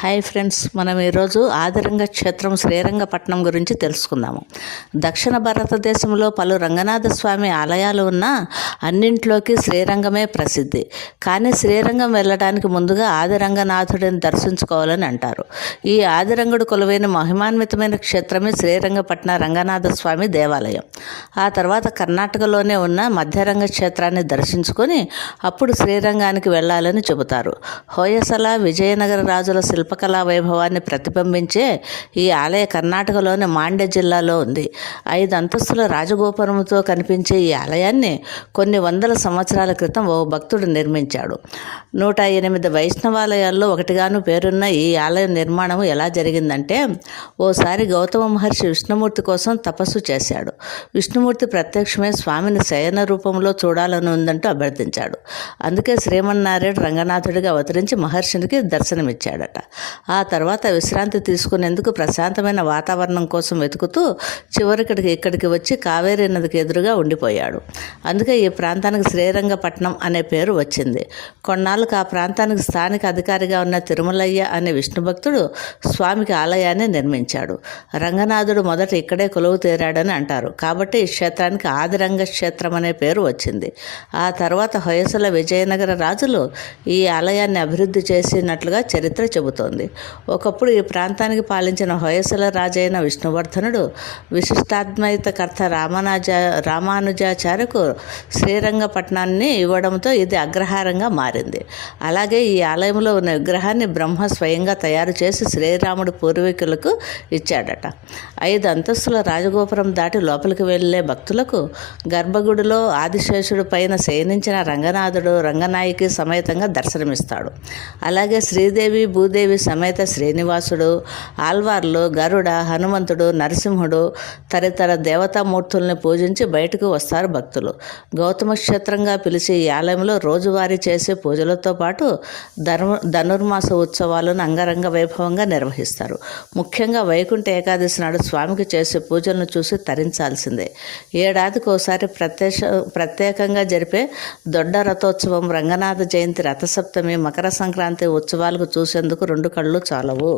Hi friends మనం ఈరోజు ఆదిరంగ క్షేత్రం శ్రీరంగపట్నం గురించి తెలుసుకుందాము. దక్షిణ భారతదేశంలో పలు రంగనాథ స్వామి ఆలయాలు ఉన్నా అన్నింట్లోకి శ్రీరంగమే ప్రసిద్ధి. కానీ శ్రీరంగం వెళ్ళడానికి ముందుగా ఆదిరంగనాథుడిని దర్శించుకోవాలని అంటారు. ఈ ఆదిరంగుడు కొలువైన మహిమాన్వితమైన క్షేత్రమే శ్రీరంగపట్న రంగనాథ స్వామి దేవాలయం. ఆ తర్వాత కర్ణాటకలోనే ఉన్న మధ్యరంగ క్షేత్రాన్ని దర్శించుకొని అప్పుడు శ్రీరంగానికి వెళ్ళాలని చెబుతారు. హోయసల విజయనగర రాజుల శిల్ప శిల్పకళా వైభవాన్ని ప్రతిబింబించే ఈ ఆలయ కర్ణాటకలోని మాండ్య జిల్లాలో ఉంది. ఐదు అంతస్తుల రాజగోపురంతో కనిపించే ఈ ఆలయాన్ని కొన్ని వందల సంవత్సరాల క్రితం ఓ భక్తుడు నిర్మించాడు. నూట ఎనిమిది వైష్ణవాలయాల్లో ఒకటిగాను పేరున్న ఈ ఆలయ నిర్మాణం ఎలా జరిగిందంటే ఓసారి గౌతమ మహర్షి విష్ణుమూర్తి కోసం తపస్సు చేశాడు. విష్ణుమూర్తి ప్రత్యక్షమే స్వామిని శయన రూపంలో చూడాలని ఉందంటూ అభ్యర్థించాడు. అందుకే శ్రీమన్నారాయణ రంగనాథుడిగా అవతరించి మహర్షినికి దర్శనమిచ్చాడట. ఆ తర్వాత విశ్రాంతి తీసుకునేందుకు ప్రశాంతమైన వాతావరణం కోసం వెతుకుతూ చివరికి ఇక్కడికి వచ్చి కావేరీ నదికి ఎదురుగా ఉండిపోయాడు. అందుకే ఈ ప్రాంతానికి శ్రీరంగపట్నం అనే పేరు వచ్చింది. కొన్నాళ్ళకు ఆ ప్రాంతానికి స్థానిక అధికారిగా ఉన్న తిరుమలయ్య అనే విష్ణు భక్తుడు స్వామికి ఆలయాన్ని నిర్మించాడు. రంగనాథుడు మొదట ఇక్కడే కొలువు తీరాడని అంటారు. కాబట్టి ఈ క్షేత్రానికి ఆదిరంగ క్షేత్రం అనే పేరు వచ్చింది. ఆ తర్వాత హొయసల విజయనగర రాజులు ఈ ఆలయాన్ని అభివృద్ధి చేసినట్లుగా చరిత్ర చెబుతోంది. ఒకప్పుడు ఈ ప్రాంతానికి పాలించిన హొయసల రాజైన విష్ణువర్ధనుడు విశిష్టాద్వైతకర్త రామానుజ రామానుజాచార్యకు శ్రీరంగపట్నాన్ని ఇవ్వడంతో ఇది అగ్రహారంగా మారింది. అలాగే ఈ ఆలయంలో ఉన్న విగ్రహాన్ని బ్రహ్మ స్వయంగా తయారు చేసి శ్రీరాముడు పూర్వీకులకు ఇచ్చాడట. ఐదు అంతస్తుల రాజగోపురం దాటి లోపలికి వెళ్ళే భక్తులకు గర్భగుడిలో ఆదిశేషుడు పైన శయనించిన రంగనాథుడు రంగనాయకి సమేతంగా దర్శనమిస్తాడు. అలాగే శ్రీదేవి భూదేవి సమేత శ్రీనివాసుడు ఆల్వార్లు గరుడ హనుమంతుడు నరసింహుడు తదితర దేవతామూర్తుల్ని పూజించి బయటకు వస్తారు భక్తులు. గౌతమ క్షేత్రంగా పిలిచి ఈ ఆలయంలో రోజువారీ చేసే పూజలు పూజలతో పాటు ధర్మ ధనుర్మాస ఉత్సవాలను అంగరంగ వైభవంగా నిర్వహిస్తారు. ముఖ్యంగా వైకుంఠ ఏకాదశి నాడు స్వామికి చేసే పూజలను చూసి తరించాల్సిందే. ఏడాదికి ఒకసారి ప్రత్యేక ప్రత్యేకంగా జరిపే దొడ్డ రథోత్సవం రంగనాథ జయంతి రథసప్తమి మకర సంక్రాంతి ఉత్సవాలకు చూసేందుకు రెండు కళ్ళు చాలవు.